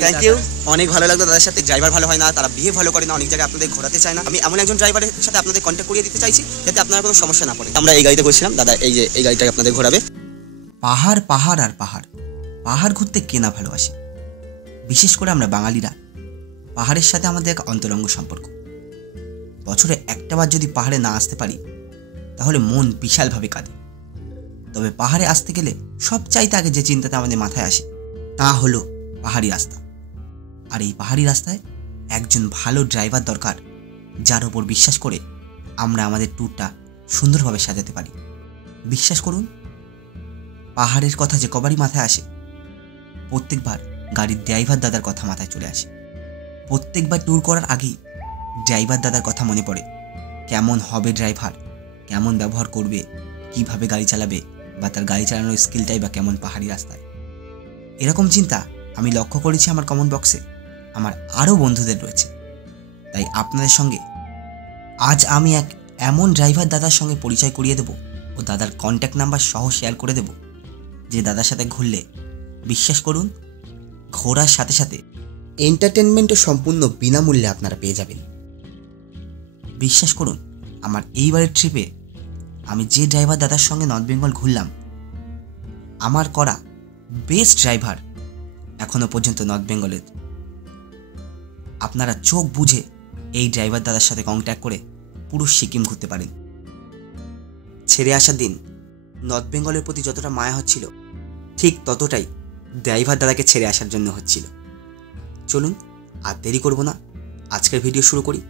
Thank you. অনেক ভালো লাগলো দাদার সাথে। ড্রাইভার ভালো হয় না, তারা বিহেভ ভালো করে না, অনেক জায়গায় আপনাদের ঘোরাতে চায় না। আমি এমন একজন ড্রাইভারের সাথে আপনাদের কন্ট্যাক্ট করিয়ে দিতে চাইছি যাতে আপনারা কোনো সমস্যা না পড়ে। আমরা এই গাড়িতে বসছিলাম, দাদা এই যে এই গাড়িটাকে আপনাদের ঘোরাবে। পাহাড় পাহাড় আর পাহাড়, পাহাড় ঘুরতে কে না ভালোবাসে। বিশেষ করে আমরা বাঙালিরা পাহাড়ের সাথে আমাদের এক অন্তরঙ্গ সম্পর্ক। বছরে একটাবার যদি পাহাড়ে না আসতে পারি তাহলে মন বিশালভাবে কাঁদে। তবে পাহাড়ে আসতে গেলে সবচাইতে আগে যে চিন্তাটা আমাদের মাথায় আসে তা হলো পাহাড়ি রাস্তা। আর এই পাহাড়ি রাস্তায় একজন ভালো ড্রাইভার দরকার, যার ওপর বিশ্বাস করে আমরা আমাদের ট্যুরটা সুন্দরভাবে সাজাতে পারি। বিশ্বাস করুন, পাহাড়ের কথা যে কবারই মাথায় আসে প্রত্যেকবার গাড়ির ড্রাইভার দাদার কথা মাথায় চলে আসে। প্রত্যেকবার ট্যুর করার আগেই ড্রাইভার দাদার কথা মনে পড়ে। কেমন হবে ড্রাইভার, কেমন ব্যবহার করবে, কিভাবে গাড়ি চালাবে, বা তার গাড়ি চালানোর স্কিলটাই বা কেমন পাহাড়ি রাস্তায়। এরকম চিন্তা আমি লক্ষ্য করেছি আমার কমেন্ট বক্সে আমার আরও বন্ধুদের রয়েছে। তাই আপনাদের সঙ্গে আজ আমি এক এমন ড্রাইভার দাদার সঙ্গে পরিচয় করিয়ে দেব ও দাদার কন্ট্যাক্ট নাম্বার সহ শেয়ার করে দেব, যে দাদার সাথে ঘুরলে বিশ্বাস করুন ঘোরার সাথে সাথে এন্টারটেনমেন্টও সম্পূর্ণ বিনামূল্যে আপনারা পেয়ে যাবেন। বিশ্বাস করুন, আমার এইবারের ট্রিপে আমি যে ড্রাইভার দাদার সঙ্গে নর্থ বেঙ্গল ঘুরলাম, আমার করা বেস্ট ড্রাইভার এখনও পর্যন্ত নর্থ বেঙ্গলের। আপনারা চোখ বুঝে এই ড্রাইভার দাদার সাথে কন্ট্যাক্ট করে পুরো সিকিম ঘুরতে পারেন। ছেড়ে আসার দিন নর্থ বেঙ্গলের প্রতি যতটা মায়া হচ্ছিল, ঠিক ততটাই ড্রাইভার দাদাকে ছেড়ে আসার জন্য হচ্ছিল। চলুন আর দেরি করব না, আজকের ভিডিও শুরু করি।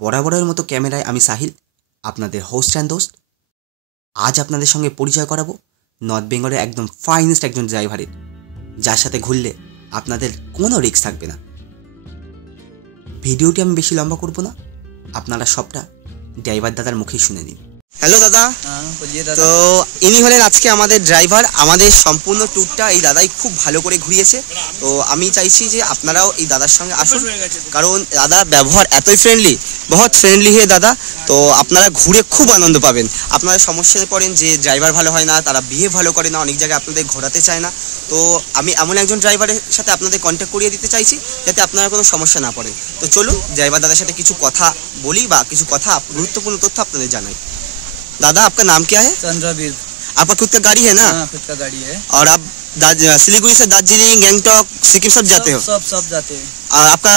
বরাবরের মতো ক্যামেরায় আমি সাহিল, আপনাদের হোস্ট অ্যান্ড দোস্ত। আজ আপনাদের সঙ্গে পরিচয় করাবো নর্থ বেঙ্গলের একদম ফাইনেস্ট একজন ড্রাইভারের, যার সাথে ঘুরলে আপনাদের কোনো রিস্ক থাকবে না। ভিডিওটি আমি বেশি লম্বা করব না, আপনারা সবটা ড্রাইভার দাদার মুখেই শুনে নিন। হ্যালো দাদা। তো ইনি হলেন আজকে আমাদের ড্রাইভার। আমাদের সম্পূর্ণ ট্যুরটা এই দাদাই খুব ভালো করে ঘুরিয়েছে। তো আমি চাইছি যে আপনারাও এই দাদার সঙ্গে আসুন, কারণ দাদা ব্যবহার এতই ফ্রেন্ডলি, বহুত ফ্রেন্ডলি হয়ে দাদা। তো আপনারা ঘুরে খুব আনন্দ পাবেন। আপনারা সমস্যায় পড়েন যে ড্রাইভার ভালো হয় না, তারা বিহেভ ভালো করে না, অনেক জায়গায় আপনাদের ঘোরাতে চায় না। তো আমি এমন একজন ড্রাইভারের সাথে আপনাদের কন্ট্যাক্ট করিয়ে দিতে চাইছি যাতে আপনারা কোনো সমস্যা না পড়েন। তো চলুন ড্রাইভার দাদার সাথে কিছু কথা বলি বা কিছু কথা গুরুত্বপূর্ণ তথ্য আপনাদের জানাই। दादा आपका नाम क्या है? चंद्रवीर। आपका खुद का गाड़ी है ना? हाँ, खुद का गाड़ी है। और आप सिलीगुड़ी से दार्जिलिंग, गैंगटॉक, सिक्किम सब जाते हो? सब जाते हैं। आपका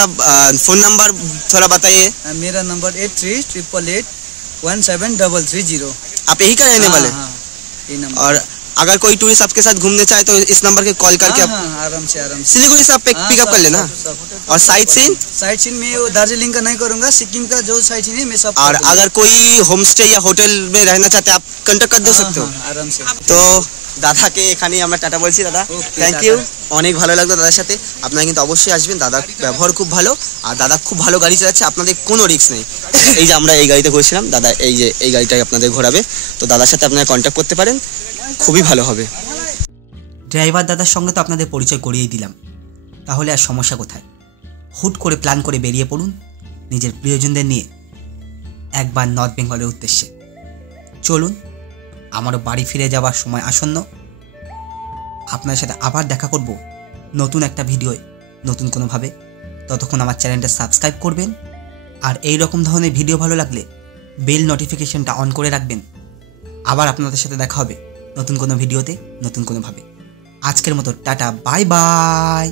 फोन नंबर थोड़ा बताइए। मेरा नंबर 8388817330। आप यही का रहने वाले? हाँ, ये नंबर। और अगर कोई टूरिस्ट आपके साथ घूमने चाहे तो इस नंबर के कॉल करके आप आराम से सिलीगुड़ी से आप पिकअप कर लेना। और साइट सीन में वो दार्जिलिंग का नहीं करूँगा, सिक्किम का जो साइट सीन है मैं सब। और अगर कोई होम स्टे या होटल में रहना चाहते हैं आप कॉन्टैक्ट कर दे सकते हो आराम से। তো দাদাকে এখানেই আমরা টাটা বলছি। দাদা থ্যাংক ইউ, অনেক ভালো লাগলো দাদার সাথে। আপনারা কিন্তু অবশ্যই আসবেন, দাদার ব্যবহার খুব ভালো আর দাদা খুব ভালো গাড়ি চালাচ্ছে, আপনাদের কোনো রিস্ক নেই। এই যে আমরা এই গাড়িতে ঘুরছিলাম, দাদা এই যে এই গাড়িটাকে আপনাদের ঘোরাবে। তো দাদার সাথে আপনারা কন্ট্যাক্ট করতে পারেন, খুবই ভালো হবে। ড্রাইভার দাদার সঙ্গে তো আপনাদের পরিচয় করিয়েই দিলাম, তাহলে আর সমস্যা কোথায়? হুট করে প্ল্যান করে বেরিয়ে পড়ুন নিজের প্রিয়জনদের নিয়ে একবার নর্থ বেঙ্গলের উদ্দেশ্যে। চলুন, আমারও বাড়ি ফিরে যাওয়ার সময় আসন্ন। আপনার সাথে আবার দেখা করব নতুন একটা ভিডিওয়, নতুন কোনোভাবে। ততক্ষণ আমার চ্যানেলটা সাবস্ক্রাইব করবেন, আর এই রকম ধরনের ভিডিও ভালো লাগলে বেল নোটিফিকেশনটা অন করে রাখবেন। আবার আপনাদের সাথে দেখা হবে নতুন কোনো ভিডিওতে, নতুন কোনোভাবে। আজকের মতো টাটা, বাই বাই।